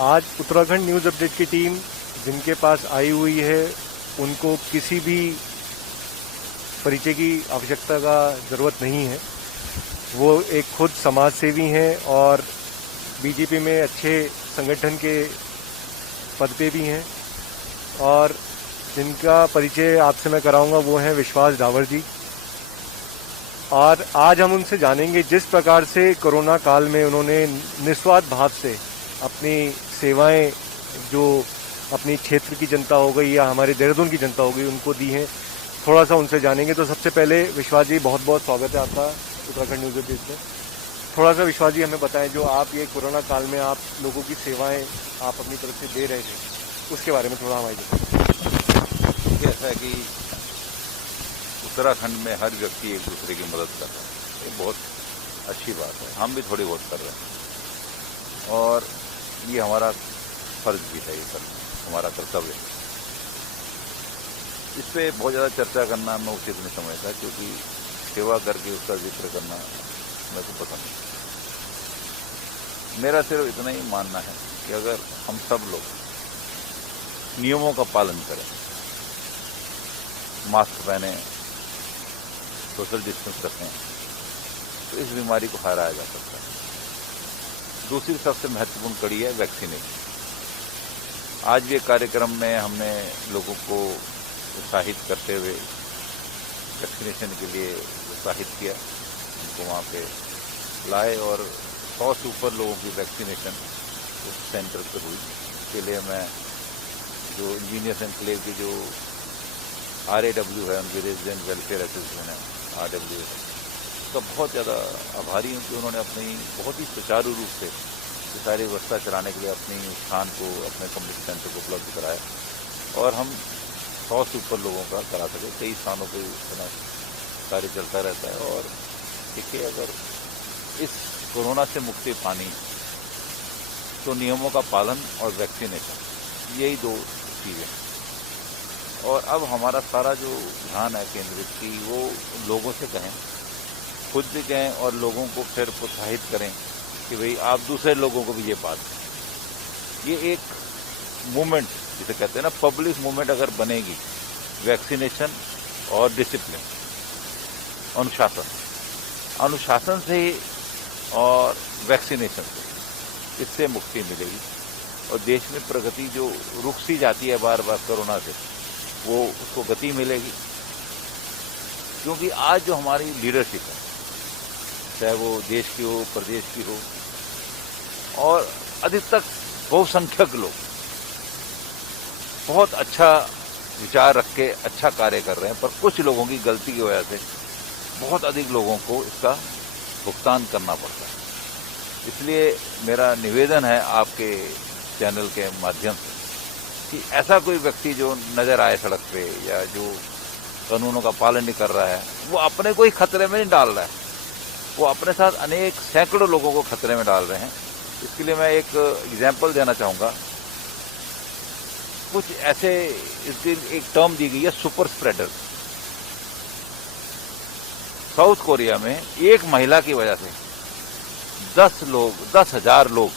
आज Uttarakhand news update की team जिनके पास आई हुई है उनको किसी भी परिचय की आवश्यकता का ज़रूरत नहीं है। वो एक खुद समाज सेवी हैं और बीजेपी में अच्छे संगठन के पद पे भी हैं और जिनका परिचय आपसे मैं कराऊंगा वो हैं विश्वास डावर जी। और आज हम उनसे जानेंगे जिस प्रकार से कोरोना काल में उन्होंने निस्वार्थ भाव से अपनी सेवाएं जो अपनी क्षेत्र की जनता हो गई या हमारे देहरादून की जनता हो गई उनको दी हैं, थोड़ा सा उनसे जानेंगे। तो सबसे पहले विश्वास जी बहुत बहुत स्वागत है आपका उत्तराखंड न्यूज़ अपडेट में। थोड़ा सा विश्वास जी हमें बताएं जो आप ये कोरोना काल में आप लोगों की सेवाएं आप अपनी तरफ से दे रहे थे उसके बारे में थोड़ा हमारे बताएं। ऐसा है कि उत्तराखंड में हर व्यक्ति एक दूसरे की मदद कर रहा है, ये बहुत अच्छी बात है। हम भी थोड़ी बहुत कर रहे हैं और ये हमारा फर्ज भी है, ये हमारा कर्तव्य है। इस पर बहुत ज़्यादा चर्चा करना मैं उचित नहीं समझता, क्योंकि सेवा करके उसका जिक्र करना मैं तो पसंद नहीं। मेरा सिर्फ इतना ही मानना है कि अगर हम सब लोग नियमों का पालन करें, मास्क पहने, सोशल डिस्टेंस रखें, तो इस बीमारी को हराया जा सकता है। दूसरी सबसे महत्वपूर्ण कड़ी है वैक्सीनेशन। आज भी एक कार्यक्रम में हमने लोगों को उत्साहित करते हुए वैक्सीनेशन के लिए उत्साहित किया, उनको वहाँ पे लाए और 100 से ऊपर लोगों की वैक्सीनेशन उस सेंटर पर हुई। इसके लिए मैं जो इंजीनियर्स एनक्लेव की जो RAW है, उनकी रेजिडेंट वेलफेयर एसोसिएशन है RW, उसका बहुत ज़्यादा आभारी हूँ कि उन्होंने अपनी बहुत ही सुचारू रूप से ये सारी व्यवस्था चलाने के लिए अपने स्थान को, अपने कम्युनिटी सेंटर को उपलब्ध कराया और हम 100 से ऊपर लोगों का करा सके। कई स्थानों पर इतना कार्य चलता रहता है। और देखिए, अगर इस कोरोना से मुक्ति पानी तो नियमों का पालन और वैक्सीनेशन, यही दो चीज़ें। और अब हमारा सारा जो ध्यान है केंद्रित की वो लोगों से कहें, खुद भी कहें और लोगों को फिर प्रोत्साहित करें कि भाई आप दूसरे लोगों को भी ये बात दें। ये एक मूवमेंट जिसे कहते हैं ना, पब्लिक मूवमेंट अगर बनेगी, वैक्सीनेशन और डिसिप्लिन, अनुशासन से ही और वैक्सीनेशन से, इससे मुक्ति मिलेगी और देश में प्रगति जो रुक सी जाती है बार बार कोरोना से, वो उसको गति मिलेगी। क्योंकि आज जो हमारी लीडरशिप है, चाहे वो देश की हो, प्रदेश की हो, और अधिकतर बहुसंख्यक लोग बहुत अच्छा विचार रख के अच्छा कार्य कर रहे हैं, पर कुछ लोगों की गलती की वजह से बहुत अधिक लोगों को इसका भुगतान करना पड़ता है। इसलिए मेरा निवेदन है आपके चैनल के माध्यम से कि ऐसा कोई व्यक्ति जो नजर आए सड़क पे या जो कानूनों का पालन नहीं कर रहा है, वो अपने को ही खतरे में नहीं डाल रहा है, वो अपने साथ अनेक सैकड़ों लोगों को खतरे में डाल रहे हैं। इसके लिए मैं एक एग्जाम्पल देना चाहूँगा। कुछ ऐसे, इसकी एक टर्म दी गई है सुपर स्प्रेडर। साउथ कोरिया में एक महिला की वजह से 10,000 लोग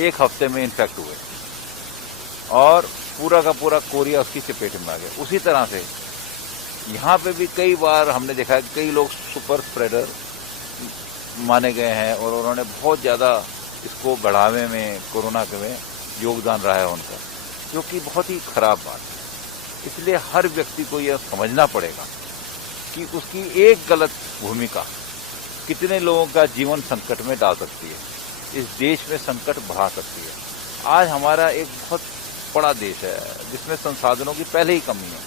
एक हफ्ते में इन्फेक्ट हुए और पूरा का पूरा कोरिया उसकी चपेट में आ गया। उसी तरह से यहाँ पे भी कई बार हमने देखा है कि कई लोग सुपर स्प्रेडर माने गए हैं और उन्होंने बहुत ज़्यादा इसको बढ़ावे में, कोरोना के में योगदान रहा है उनका, जो कि बहुत ही खराब बात है। इसलिए हर व्यक्ति को यह समझना पड़ेगा कि उसकी एक गलत भूमिका कितने लोगों का जीवन संकट में डाल सकती है, इस देश में संकट बढ़ा सकती है। आज हमारा एक बहुत बड़ा देश है जिसमें संसाधनों की पहले ही कमी है।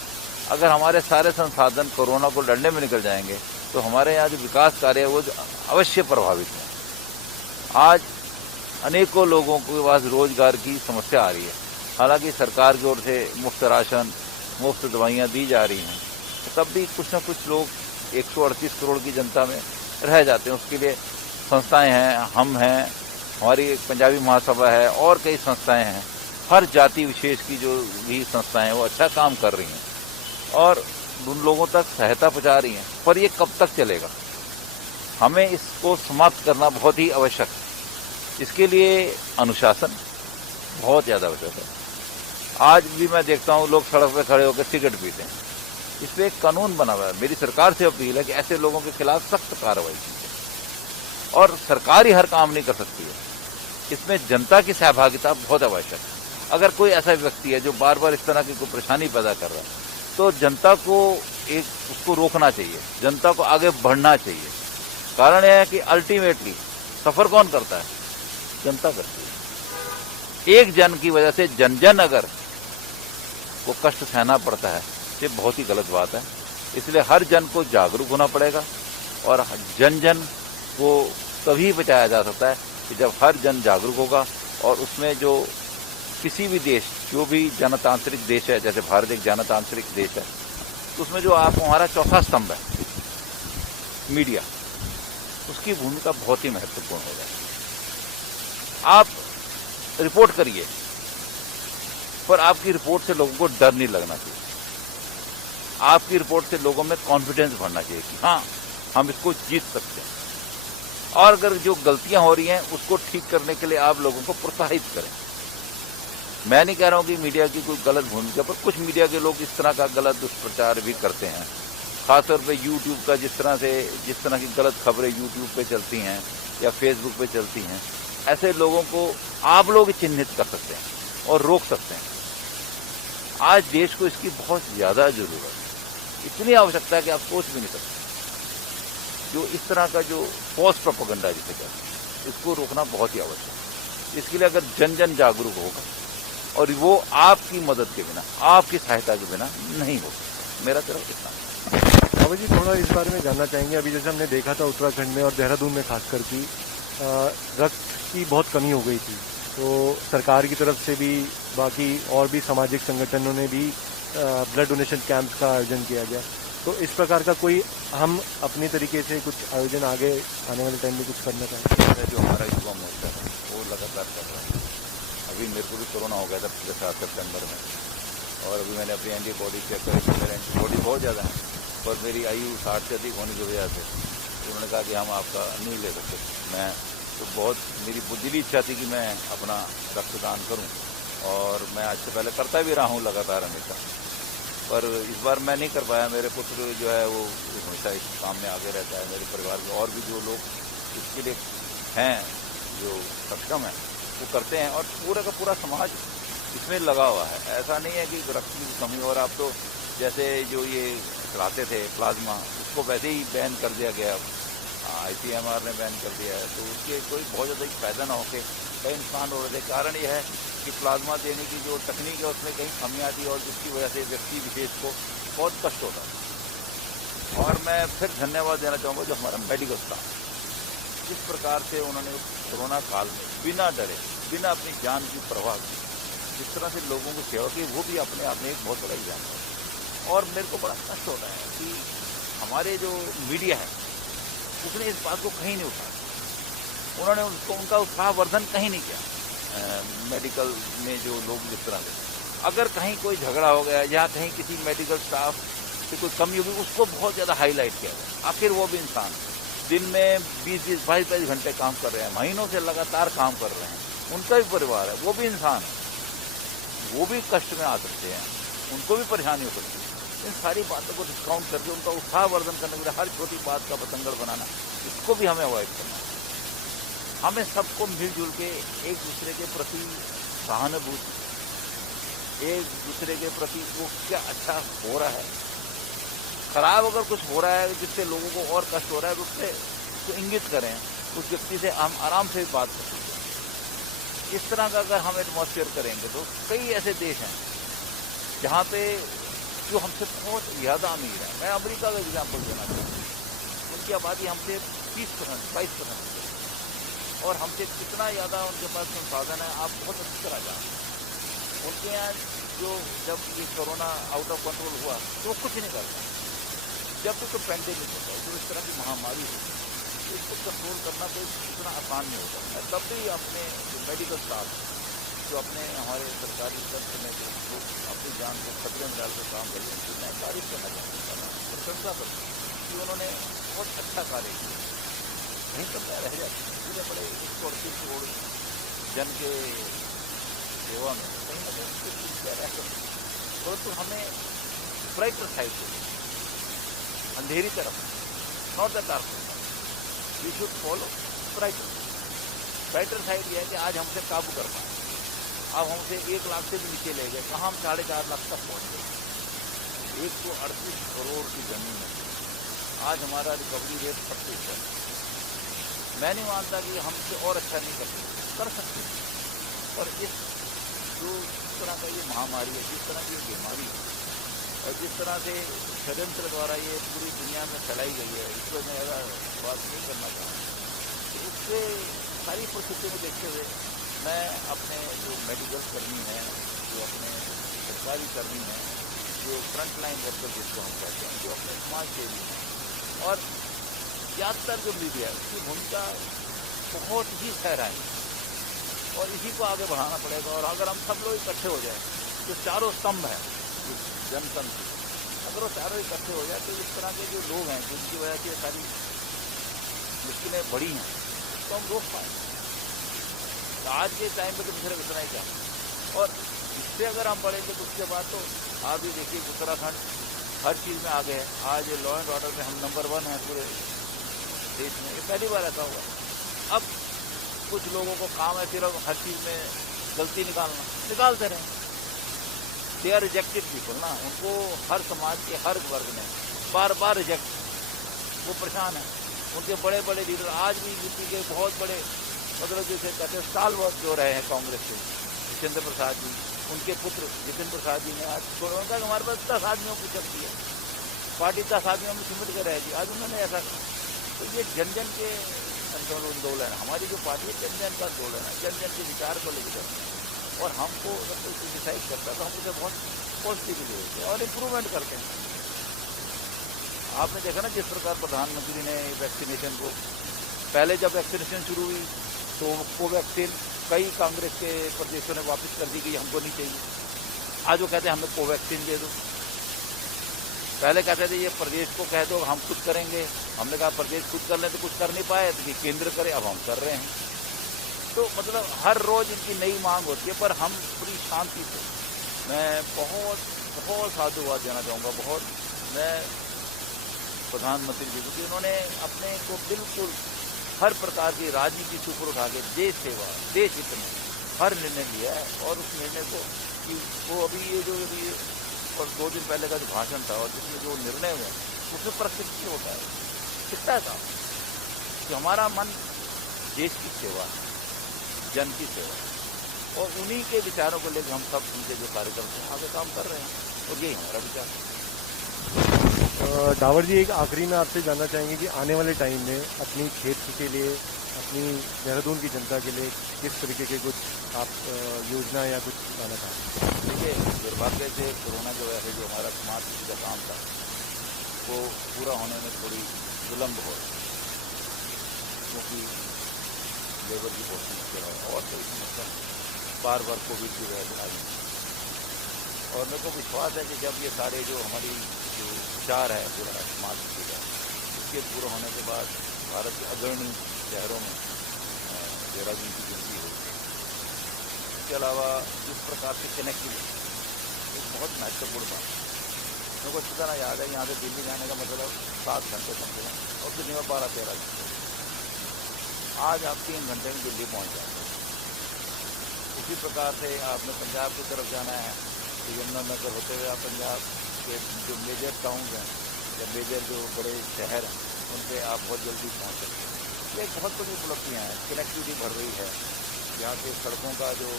अगर हमारे सारे संसाधन कोरोना को लड़ने में निकल जाएंगे तो हमारे यहाँ जो विकास कार्य है वो अवश्य प्रभावित है। आज अनेकों लोगों के पास रोजगार की समस्या आ रही है। हालांकि सरकार की ओर से मुफ्त राशन, मुफ्त दवाइयाँ दी जा रही हैं, तब भी कुछ न कुछ लोग 138 करोड़ की जनता में रह जाते हैं। उसके लिए संस्थाएं हैं, हम हैं, हमारी एक पंजाबी महासभा है और कई संस्थाएं हैं। हर जाति विशेष की जो भी संस्थाएं हैं वो अच्छा काम कर रही हैं और उन लोगों तक सहायता पहुंचा रही हैं। पर ये कब तक चलेगा? हमें इसको समाप्त करना बहुत ही आवश्यक है। इसके लिए अनुशासन, बहुत ज़्यादा बचत है। आज भी मैं देखता हूँ लोग सड़क पे खड़े होकर सिगरेट पीते हैं। इस पर एक कानून बना हुआ है। मेरी सरकार से अपील है कि ऐसे लोगों के खिलाफ सख्त कार्रवाई की जाए। और सरकार ही हर काम नहीं कर सकती है, इसमें जनता की सहभागिता बहुत आवश्यक है। अगर कोई ऐसा व्यक्ति है जो बार बार इस तरह की कोई परेशानी पैदा कर रहा है, तो जनता को उसको रोकना चाहिए, जनता को आगे बढ़ना चाहिए। कारण यह है कि अल्टीमेटली सफर कौन करता है? जनता करती है। एक जन की वजह से जन जन अगर वो कष्ट सहना पड़ता है, ये बहुत ही गलत बात है। इसलिए हर जन को जागरूक होना पड़ेगा और जन जन को तभी बचाया जा सकता है कि जब हर जन जागरूक होगा। और उसमें जो किसी भी देश, जो भी जनतांत्रिक देश है, जैसे भारत एक जनतांत्रिक देश है, तो उसमें जो आप हमारा चौथा स्तंभ है मीडिया, उसकी भूमिका बहुत ही महत्वपूर्ण हो जाए। आप रिपोर्ट करिए, पर आपकी रिपोर्ट से लोगों को डर नहीं लगना चाहिए। आपकी रिपोर्ट से लोगों में कॉन्फिडेंस बढ़ना चाहिए कि हाँ, हम इसको जीत सकते हैं। और अगर जो गलतियां हो रही हैं उसको ठीक करने के लिए आप लोगों को प्रोत्साहित करें। मैं नहीं कह रहा हूं कि मीडिया की कोई गलत भूमिका, पर कुछ मीडिया के लोग इस तरह का गलत दुष्प्रचार भी करते हैं। खासतौर पे यूट्यूब का जिस तरह की गलत खबरें यूट्यूब पे चलती हैं या फेसबुक पे चलती हैं, ऐसे लोगों को आप लोग चिन्हित कर सकते हैं और रोक सकते हैं। आज देश को इसकी बहुत ज्यादा जरूरत है, इतनी आवश्यकता है कि आप सोच भी नहीं सकते। जो इस तरह का जो फॉल्स प्रोपेगेंडा जिसे कहते हैं, इसको रोकना बहुत ही आवश्यक है। इसके लिए अगर जन जन जागरूक होगा, और वो आपकी मदद के बिना, आपकी सहायता के बिना नहीं हो सकता। मेरा तरफ इतना। बाबा जी, थोड़ा इस बारे में जानना चाहेंगे। अभी जैसे हमने देखा था उत्तराखंड में और देहरादून में खासकर की रक्त की बहुत कमी हो गई थी, तो सरकार की तरफ से भी, बाकी और भी सामाजिक संगठनों ने भी ब्लड डोनेशन कैंप्स का आयोजन किया गया। तो इस प्रकार का कोई हम अपनी तरीके से कुछ आयोजन आगे आने वाले टाइम में कुछ करना चाहते हैं? जो हमारा युवा मोर्चा है वो लगातार कर रहा है। अभी मेरे को भी कोरोना हो गया था पिछले 7 सितंबर में, और अभी मैंने अपनी एंटीबॉडी चेक करी तो मेरी एंटीबॉडी बहुत ज़्यादा है, और मेरी आयु 60 से अधिक होने की वजह से उन्होंने कहा कि हम आपका नहीं ले सकते। मैं तो बहुत, मेरी दिली इच्छा थी कि मैं अपना रक्तदान करूं, और मैं आज से पहले करता भी रहा हूं लगातार हमेशा, पर इस बार मैं नहीं कर पाया। मेरे पुत्र जो है वो हमेशा इस काम में आगे रहता है। मेरे परिवार के और भी जो लोग इसके लिए हैं, जो सक्षम हैं, वो करते हैं, और पूरा का पूरा समाज इसमें लगा हुआ है। ऐसा नहीं है कि रक्त की कमी। और आप तो जैसे जो ये चलाते थे प्लाज्मा, उसको वैसे ही बैन कर दिया गया, ICMR ने बैन कर दिया है, तो उसके कोई बहुत ज़्यादा फायदा ना होके कई नुकसान हो रहे थे। कारण यह है कि प्लाज्मा देने की जो तकनीक है उसमें कहीं कमी आती है, और जिसकी वजह से व्यक्ति विशेष को बहुत कष्ट होता है। और मैं फिर धन्यवाद देना चाहूँगा जो हमारा मेडिकल स्टाफ, जिस प्रकार से उन्होंने कोरोना काल में बिना डरे, बिना अपनी जान की परवाह की, जिस तरह से लोगों को सेवा की, वो भी अपने आप में एक बहुत बड़ा एग्जाम है। और मेरे को बड़ा कष्ट होता है कि हमारे जो मीडिया है उसने इस बात को कहीं नहीं उठाया। उन्होंने उनका उत्साहवर्धन कहीं नहीं किया। मेडिकल में जो लोग जिस तरह से, अगर कहीं कोई झगड़ा हो गया या कहीं किसी मेडिकल स्टाफ की कोई कमी होगी, उसको बहुत ज़्यादा हाईलाइट किया गया। आखिर वो भी इंसान दिन में 20-20, 22-22 घंटे काम कर रहे हैं, महीनों से लगातार काम कर रहे हैं, उनका भी परिवार है, वो भी इंसान है, वो भी कष्ट में आ सकते हैं, उनको भी परेशानी हो सकती है। इन सारी बातों को डिस्काउंट करके उनका उत्साहवर्धन करने के लिए हर छोटी बात का बतंगड़ बनाना, इसको भी हमें अवॉइड करना है। हमें सबको मिलजुल के एक दूसरे के प्रति सहानुभूति, एक दूसरे के प्रति वो क्या अच्छा हो रहा है, खराब अगर कुछ हो रहा है जिससे लोगों को और कष्ट हो रहा है, उससे उसको इंगित करें, उस व्यक्ति से हम आराम से बात कर सकते हैं। इस तरह का अगर हम एटमॉस्फेयर करेंगे तो कई ऐसे देश हैं जहाँ पे जो हमसे बहुत ज़्यादा अमीर है। मैं अमेरिका का एग्जाम्पल देना चाहता हूँ। उनकी आबादी हमसे 20%, 22% और हमसे कितना ज़्यादा उनके पास संसाधन है, आप बहुत अच्छी तरह जानते। उनके यहाँ जो जब ये कोरोना आउट ऑफ कंट्रोल हुआ तो वो कुछ नहीं करता। जब भी कोई पैंडेमिक होता है, जो इस तरह की महामारी होती है, तो इसको कंट्रोल करना कोई इतना आसान नहीं होता। मैं तब भी अपने जो मेडिकल स्टाफ, जो अपने हमारे सरकारी तंत्र में जो लोग अपनी जान को खतरे में डालकर काम कर रहे हैं, मैं तारीफ करना चाहता हूँ, प्रशंसा करता हूँ कि उन्होंने बहुत अच्छा कार्य किया। नहीं तो मैं रह जाती, पूरे बड़े 138 करोड़ जन के सकते, परंतु हमें ब्राइटर साइड से, अंधेरी तरफ, not the dark side, we should follow brighter side ये है कि आज हमसे काबू कर पाए। अब हमसे 1 लाख से भी नीचे ले गए, कहाँ हम 4.5 लाख तक पहुँच गए। 138 करोड़ की जमीन है, आज हमारा रिकवरी रेट 30 है। मैं नहीं मानता कि हमसे और अच्छा नहीं कर सकते, और इस जो तरह का ये महामारी है, जिस तरह की ये बीमारी है, और जिस तरह से षड्यंत्र द्वारा ये पूरी दुनिया में फैलाई गई है, इस पर मैं बात नहीं करना चाहूँगा। इससे सारी परिस्थितियों को देखते हुए मैं अपने जो मेडिकल कर्मी हैं, जो अपने सरकारी कर्मी हैं, जो फ्रंट लाइन वर्कर जिसको हम कहते हैं, जो अपने समाज सेवी हैं, और ज़्यादातर जो मीडिया है उसकी भूमिका बहुत ही सहराई, और इसी को आगे बढ़ाना पड़ेगा। और अगर हम सब लोग इकट्ठे हो जाए, जो चारों स्तंभ है जनतंत्र, अगर वो चारों इकट्ठे हो जाए, तो इस तरह के जो लोग हैं जिनकी वजह से सारी मुश्किलें बढ़ी हैं, तो हम रोक पाएंगे। तो आज के टाइम पे तो सिर्फ इतना ही चाहिए, और इससे अगर हम बढ़ेंगे तो उसके बाद तो आप भी देखिए उत्तराखंड हर चीज़ में आगे है। आज लॉ एंड ऑर्डर में हम नंबर 1 हैं पूरे देश में, ये पहली बार ऐसा हुआ। अब कुछ लोगों को काम है सिर्फ हर चीज़ में गलती निकालते रहें। दे आर रिजेक्टेड पीपल ना, उनको हर समाज के हर वर्ग ने बार बार रिजेक्ट, वो परेशान है। उनके बड़े बड़े लीडर आज भी यूपी के बहुत बड़े, मतलब जैसे कहते हैं स्टालवर्थ जो रहे हैं कांग्रेस के, जितेंद्र प्रसाद जी, उनके पुत्र जितेंद्र प्रसाद जी ने आज छोड़ा कि हमारे पास 10 आदमियों की शक्ति है, पार्टी 10 आदमियों में सिमट कर रहेगी। आज उन्होंने ऐसा कहा। तो ये जन जन के आंदोलन, हमारी जो पार्टी है जन जन का आंदोलन है, जन जन के विचार को लेकर चलते हैं, और हमको अगर कोई क्रिटिसाइज करता है तो हम उसे बहुत पॉजिटिवली लेते हैं और इम्प्रूवमेंट करते हैं। आपने देखा ना जिस प्रकार प्रधानमंत्री ने वैक्सीनेशन को, पहले जब वैक्सीनेशन शुरू हुई तो कोवैक्सीन कई कांग्रेस के प्रदेशों ने वापस कर दी कि हमको नहीं चाहिए। आज वो कहते हैं हमें कोवैक्सीन दे दो। पहले कहते थे ये प्रदेश को कह दो हम खुद करेंगे, हमने कहा प्रदेश खुद कर लें तो कुछ कर नहीं पाए, तो केंद्र करे, अब हम कर रहे हैं। तो मतलब हर रोज इनकी नई मांग होती है, पर हम पूरी शांति से, मैं बहुत साधुवाद देना चाहूँगा, बहुत मैं प्रधानमंत्री जी को, इन्होंने अपने को बिल्कुल हर प्रकार की राजनीति से ऊपर उठा के देश सेवा, देश हित में हर निर्णय लिया है। और उस निर्णय को कि वो अभी ये जो अभी और 2 दिन पहले का जो भाषण था और जिसमें जो निर्णय हुआ उसमें प्रकृति होता है, कितना है काम कि हमारा मन देश की सेवा है, जन की सेवा है, और उन्हीं के विचारों को लेकर हम सब उनके जो कार्यक्रम हैं आगे काम कर रहे हैं, और यही हमारा विचार है। डावर जी, एक आखिरी में आपसे जानना चाहेंगे कि आने वाले टाइम में अपनी क्षेत्र के लिए, अपनी देहरादून की जनता के लिए किस तरीके के कुछ आप योजना या कुछ बताना चाहेंगे? देखिए, दुर्भाग्य से कोरोना जो है, जो हमारा समाज का काम था वो पूरा होने में थोड़ी विलम्ब हो रही, क्योंकि लेबर की बहुत समस्या है और कोई समस्या बार कोविड की वजह से आ गई। और मेरे को विश्वास है कि जब ये सारे जो हमारी जो विचार है पूरा समाज का, इसके पूरा होने के बाद भारत के अग्रणी शहरों में देहरादून की गिनती होगी। इसके अलावा इस प्रकार से कनेक्टिविटी एक बहुत महत्वपूर्ण बात है। मेरे को अच्छी तरह याद है, यहाँ से दिल्ली जाने का मतलब 7 घंटे कम से कम, और दिल्ली में 12-13 घंटे। आज आप 3 घंटे में दिल्ली पहुँच जाते हैं। उसी प्रकार से आपने पंजाब की तरफ जाना है तो यमुनानगर होते हुए आप पंजाब के जो मेजर टाउन्स हैं या मेजर जो बड़े शहर हैं उन पर आप बहुत जल्दी पहुँच सकते हैं। ये एक बहुत बड़ी उपलब्धियाँ हैं। कनेक्टिविटी बढ़ रही है, यहाँ से सड़कों का जो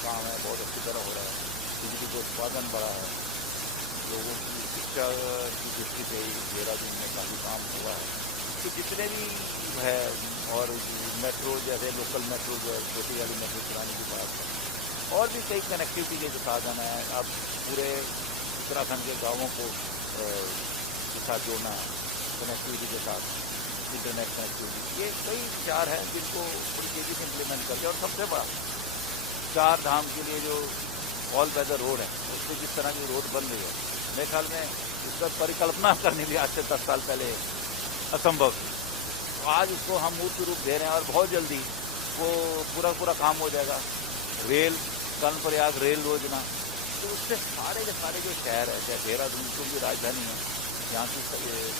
काम है बहुत अच्छी तरह हो रहा है, बिजली का उत्पादन बढ़ा है, लोगों की शिक्षा की दृष्टि से ही देहरादून में काफ़ी काम हुआ है। तो जितने भी है, और मेट्रो जैसे लोकल मेट्रो जो है, छोटी गाड़ी मेट्रो चलाने की बात है, और भी कई कनेक्टिविटी के जो साधन है। अब पूरे उत्तराखंड के गाँवों को के साथ जोड़ना कनेक्टिविटी के साथ, इंटरनेट कनेक्टिविटी, ये कई विचार हैं जिनको बड़ी तेज़ी से इम्प्लीमेंट करते हैं। और सबसे बड़ा 4 धाम के लिए जो ऑल वेदर रोड है, उस पर जिस तरह की रोड बन रही है, मेरे ख्याल में इस पर परिकल्पना करने के लिए आज से 10 साल पहले असंभव थी। तो आज उसको हम मूर्त रूप दे रहे हैं और बहुत जल्दी वो पूरा काम हो जाएगा। रेल, कर्णप्रयाग रेल योजना, तो उससे सारे के सारे जो शहर है, चाहे देहरादून जो भी राजधानी है, यहाँ की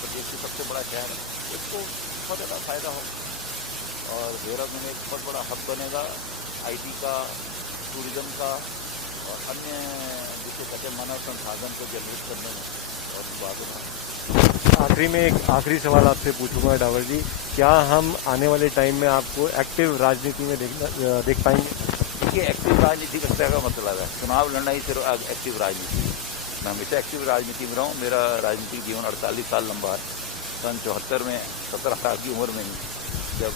प्रदेश की सबसे बड़ा शहर है, इसको बहुत ज़्यादा फायदा होगा। और देहरादून एक बहुत बड़ा हब बनेगा IT का, टूरिज्म का और अन्य जिसे कहते हैं मानव संसाधन को जनरेट करने में और बात होगा। आखिरी में एक आखिरी सवाल आपसे पूछूंगा डावर जी, क्या हम आने वाले टाइम में आपको एक्टिव राजनीति में देख पाएंगे? देखिए, एक्टिव राजनीति का मतलब है चुनाव लड़ना ही सिर्फ एक्टिव राजनीति। मैं हमेशा एक्टिव राजनीति में रहा हूँ। मेरा राजनीतिक जीवन 48 साल लंबा है। सन 74 में 17 साल की उम्र में ही जब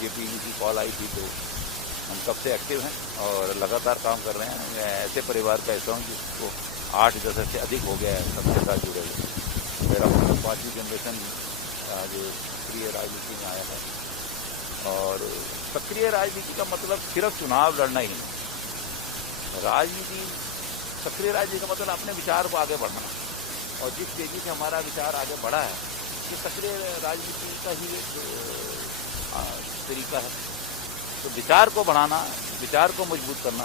JPV की कॉल आई थी तो हम कब से एक्टिव हैं और लगातार काम कर रहे हैं। मैं ऐसे परिवार का हिस्सा हूँ जिसको 8 दशक से अधिक हो गया है सबके साथ जुड़े हुए। मेरा 5वीं जनरेशन आज सक्रिय राजनीति में आया है। और सक्रिय राजनीति का मतलब सिर्फ चुनाव लड़ना ही नहीं। सक्रिय राजनीति का मतलब अपने विचार को आगे बढ़ाना। और जिस तेजी से हमारा विचार आगे बढ़ा है, ये सक्रिय राजनीति का ही एक तरीका है। तो विचार को बढ़ाना, विचार को मजबूत करना,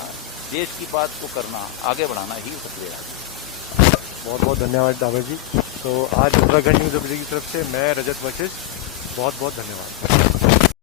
देश की बात को करना, आगे बढ़ाना ही सक्रिय राजनीति। बहुत बहुत धन्यवाद डावर जी। तो आज उत्तराखंड न्यूज़ अपडेट की तरफ से मैं रजत वशिष्ठ, बहुत बहुत धन्यवाद।